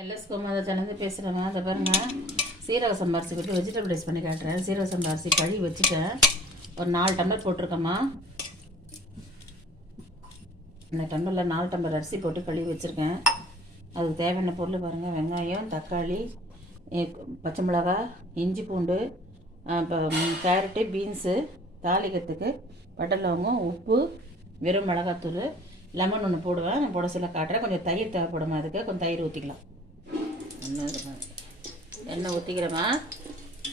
LS கோமாதாச்சாலேருந்து பேசுகிறேங்க அதை பாருங்க. சீரக சம்பாரிசி போட்டு வெஜிடபிள் ரைஸ் பண்ணி காட்டுறேன். சீரக சம்பாரிசி கழுவி வச்சுட்டேன். ஒரு நாலு டம்ளர் போட்டிருக்கேம்மா. இந்த டம்ளரில் நாலு டம்ளர் அரிசி போட்டு கழுவி வச்சுருக்கேன். அதுக்கு தேவையான பொருள் பாருங்கள் வெங்காயம் தக்காளி பச்சை மிளகா இஞ்சி பூண்டு இப்போ கேரட்டு பீன்ஸு தாளிக்கிறதுக்கு பட்டை லவங்கம் உப்பு வெறும் மிளகாத்தூள் லெமன் ஒன்று போடுவேன். நான் போட சொல்ல காட்டுறேன். கொஞ்சம் தயிர் தேவைப்படுமா அதுக்கு? கொஞ்சம் தயிர் ஊற்றிக்கலாம் எண்ணெய் இந்த மாதிரி எண்ணெய் ஊற்றிக்கிறேம்மா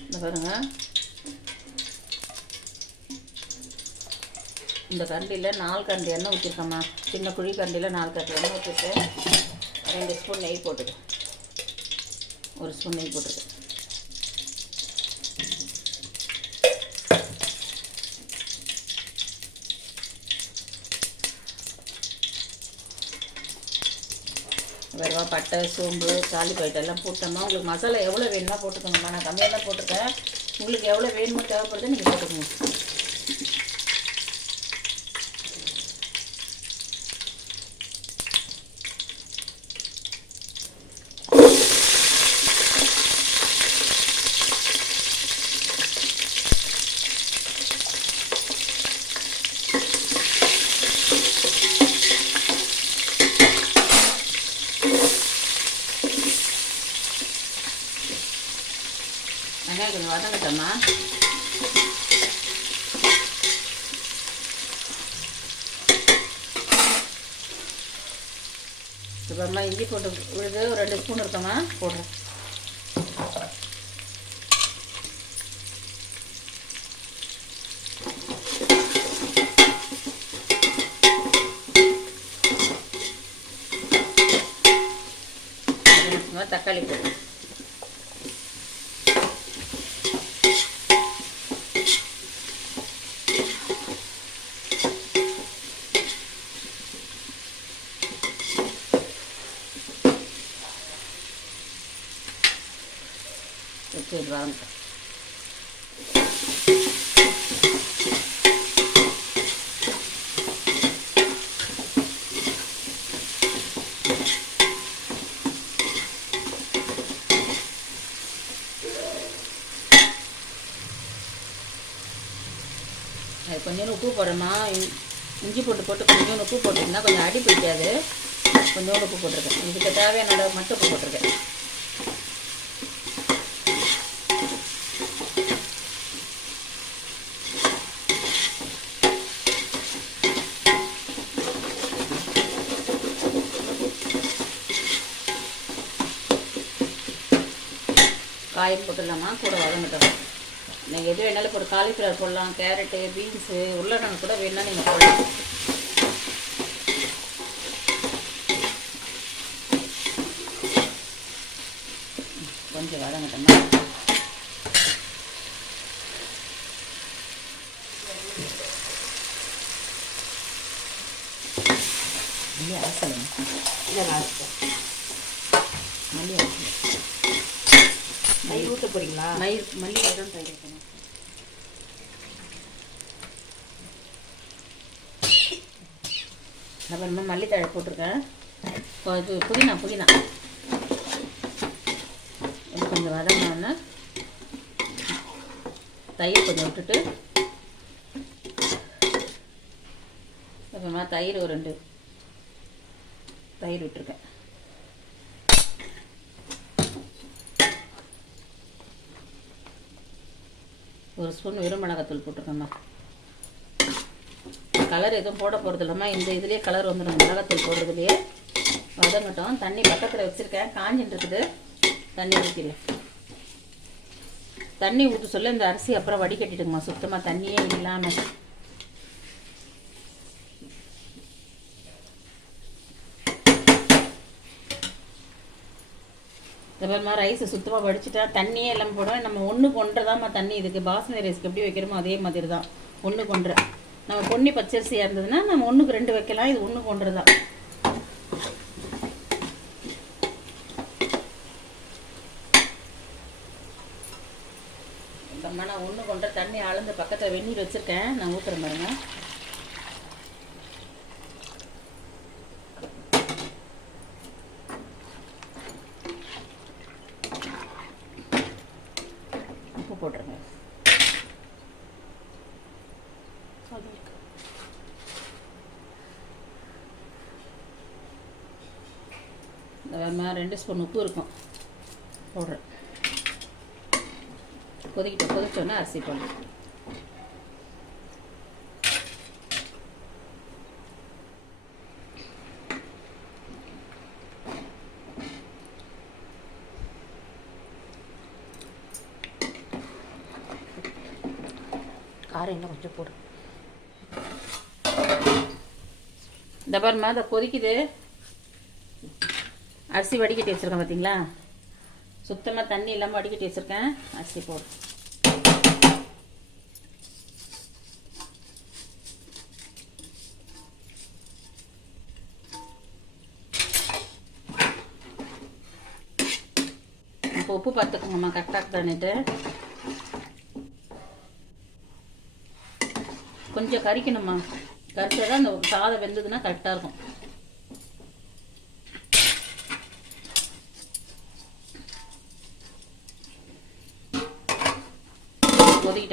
இந்த பாருங்க. இந்த கண்டியில் நாலு கண்டு எண்ணெய் ஊற்றிருக்கேம்மா சின்ன குழி கண்டியில் நாலு கண்டு எண்ணெய் ஊற்றிட்டு ரெண்டு ஸ்பூன் நெய் போட்டுக்கேன் ஒரு ஸ்பூன் நெய் போட்டுக்க. கருவா பட்டை சோம்பு தாலி எல்லாம் போட்டோம்னா உங்களுக்கு மசாலா எவ்வளோ வேணுமோ போட்டுக்கணும்மா நான் கம்மியாக தான் போட்டிருக்கேன். உங்களுக்கு எவ்வளோ வேணுமோ தேவைப்படுது நீங்கள் போட்டுக்கோங்க வெங்காயம் கொஞ்சம் அப்புறமா இஞ்சி போட்டு விழுது ஒரு ரெண்டு ஸ்பூன் இருக்கம்மா போடுறேன். தக்காளி சரி வச்சு அது கொஞ்சோண்டு உப்பு போடுறேம்மா. இஞ்சி போட்டு போட்டு கொஞ்சோண்டு உப்பு போட்டிங்கன்னா கொஞ்சம் அடி பிடிக்காது. கொஞ்சோண்டு உப்பு போட்டிருக்கேன். இதுக்கு தேவையான அளவு மட்டும் உப்பு போட்டிருக்கேன். காயும் போட்டுடலாமா? கூட வதங்கட்டும். நீங்கள் எது வேணாலும் போட்டு காலிஃப்ளவர் போடலாம் கேரட்டு பீன்ஸு உருளைக்கிழங்கு கூட வேணால் நீங்கள் போடலாம். கொஞ்சம் வதங்கட்டோமா? மல்லி அரசலம் இல்லை லாஸ்ட்டு மல்லி அரசலம் நெய் ஊற்ற போகிறீங்களா மயில் மல்லிகை தான் தயாரிக்கணும் அப்புறமா மல்லித்தழை போட்டிருக்கேன். இது புதினா புதினா. இது கொஞ்சம் வதங்கினோன்னா தயிர் கொஞ்சம் விட்டுட்டு அப்புறமா தயிர் ஒரு ரெண்டு தயிர் விட்டுருக்கேன். ஒரு ஸ்பூன் வெறும் மிளகாத்தூள் போட்டுக்கோம்மா கலர் எதுவும் போட போகிறது இல்லைம்மா. இந்த இதுலேயே கலர் வந்துடும் மிளகாத்தூள் போடுறதுலையே. வதங்கட்டும். தண்ணி பக்கத்தில் வச்சுருக்கேன். காஞ்சிட்டு இருக்குது தண்ணி ஊற்றிடலாம் தண்ணி ஊற்ற சொல்ல இந்த அரிசி அப்புறம் வடிகட்டிட்டுங்கம்மா சுத்தமாக தண்ணியே இல்லாமல் அப்புறமா ரைஸை சுத்தமாக வடிச்சிட்டா தண்ணியே எல்லாம் போடுவோம் நம்ம ஒன்றுக்கு கொண்டுறதாம்மா தான்மா தண்ணி. இதுக்கு பாஸ்மதி ரைஸ்க்கு எப்படி வைக்கிறோமோ அதே மாதிரி தான் ஒன்றுக்கு கொண்டு நம்ம பொன்னி பச்சரிசியாக இருந்ததுன்னா நம்ம ஒன்றுக்கு ரெண்டு வைக்கலாம். இது ஒன்றுக்கு ஒன்றரை தான் நான் ஒன்று கொண்ட தண்ணி அளந்து பக்கத்தில் வெந்நீர் வச்சுருக்கேன். நான் ஊற்றுறேன் பாருங்கள் இந்த ரெண்டு ஸ்பூன் உப்பு இருக்கும். போடுறேன். கொதிக்கிட்ட கொதிச்சோன்னா அரிசி போடணும். காரம் இன்னும் கொஞ்சம் போடு. இந்த பாருமா அதை கொதிக்குது. அரிசி வடிகட்டி வச்சுருக்கேன் பார்த்தீங்களா சுத்தமாக தண்ணி இல்லாமல் வடிகட்டி வச்சுருக்கேன். அரிசி போடு. இப்போ உப்பு பார்த்துக்கோங்கம்மா கரெக்டாக இருக்குதான்னுட்டு கொஞ்சம் கறிக்கணும்மா. கறிச்சா தான் அந்த சாதம் வெந்ததுன்னா கரெக்டாக இருக்கும்.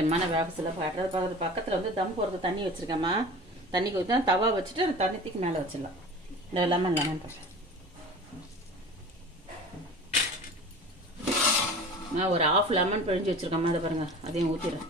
கொதிக்கிட்டேம்மா நான் வேகசில் பாடுறது பக்கத்து பக்கத்தில் வந்து தம் போகிறது தண்ணி வச்சுருக்கேம்மா. தண்ணி கொதித்தா தவா வச்சுட்டு அந்த தண்ணி தூக்கி மேலே வச்சிடலாம். இந்த லெமன் லெமன் போடுறேன் நான் ஒரு ஆஃப் லெமன் பிழிஞ்சு வச்சுருக்கேம்மா அதை பாருங்கள் அதையும் ஊற்றிடுறேன்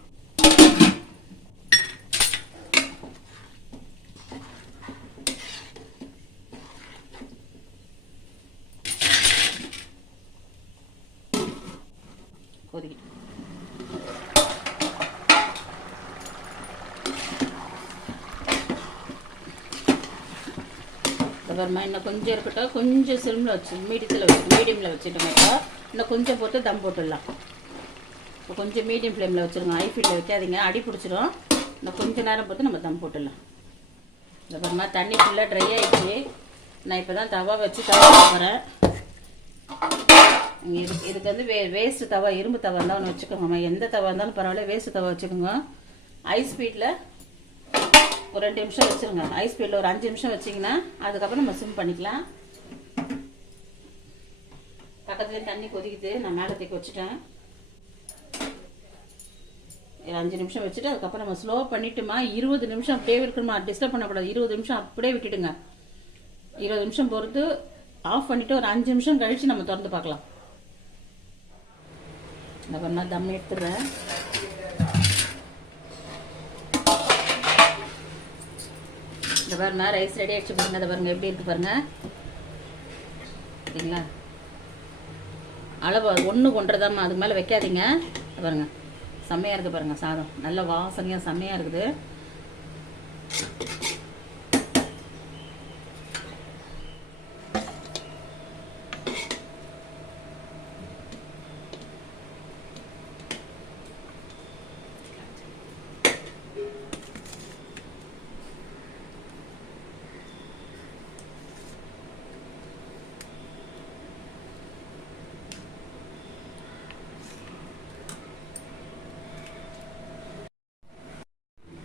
அப்புறமா இன்னும் கொஞ்சம் இருக்கட்டும். கொஞ்சம் சிம்மில் வச்சு மீடியத்தில் வச்சு மீடியமில் வச்சுட்டோமேக்கா இன்னும் கொஞ்சம் போட்டு தம் போட்டுடலாம். இப்போ கொஞ்சம் மீடியம் ஃப்ளேமில் வச்சுருங்க. ஹை ஃப்ளேமில் வைக்காதீங்க. அடி பிடிச்சிரும். இன்னும் கொஞ்சம் நேரம் போட்டு நம்ம தம் போட்டுடலாம். இந்த அப்புறமா தண்ணி ஃபுல்லாக ட்ரை ஆகிடுச்சு நான் இப்போ தான் தவா வச்சு தவா போகிறேன் இது இதுக்கு வந்து வே வேஸ்ட்டு தவா இரும்பு தவா இருந்தால் ஒன்று வச்சுக்கோங்கம்மா. எந்த தவா இருந்தாலும் பரவாயில்ல வேஸ்ட்டு தவா வச்சுக்கோங்க. ஹை ஸ்பீடில் ஒரு ரெண்டு நிமிஷம் வச்சுருங்க. ஹை ஸ்பீடில் ஒரு அஞ்சு நிமிஷம் வச்சிங்கன்னா அதுக்கப்புறம் நம்ம சிம் பண்ணிக்கலாம். பக்கத்துலேயே தண்ணி கொதிக்குது. நான் மேலே தேக்கி வச்சுட்டேன். ஒரு அஞ்சு நிமிஷம் வச்சுட்டு அதுக்கப்புறம் நம்ம ஸ்லோ பண்ணிட்டுமா இருபது நிமிஷம் அப்படியே இருக்கணுமா? டிஸ்டர்ப் பண்ணக்கூடாது. இருபது நிமிஷம் அப்படியே விட்டுடுங்க. இருபது நிமிஷம் பொறுத்து ஆஃப் பண்ணிவிட்டு ஒரு அஞ்சு நிமிஷம் கழித்து நம்ம திறந்து பார்க்கலாம். இந்த பண்ணால் தம் எடுத்துடுறேன். இந்த பாருங்க ரைஸ் ரெடி ஆகிடுச்சு பாருங்க அதை பாருங்க எப்படி இருக்கு பாருங்க. சரிங்களா? அளவு ஒன்று கொண்டுறதாம்மா அதுக்கு மேலே வைக்காதீங்க. பாருங்க செம்மையாக இருக்குது பாருங்க சாதம். நல்ல வாசனையாக செம்மையாக இருக்குது.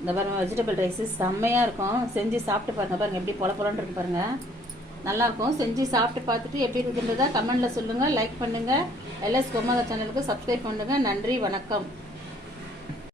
இந்த பாருங்கள் வெஜிடபிள் ரைஸு செம்மையாக இருக்கும். செஞ்சு சாப்பிட்டு பாருங்க பாருங்கள் எப்படி பொல பொலன்னு இருக்கு பாருங்கள் நல்லாயிருக்கும். செஞ்சு சாப்பிட்டு பார்த்துட்டு எப்படி இருக்குன்றதா கமெண்ட்டில் சொல்லுங்கள் லைக் பண்ணுங்கள் எல்எஸ் கோமாதா சேனலுக்கு சப்ஸ்கிரைப் பண்ணுங்கள் நன்றி வணக்கம்.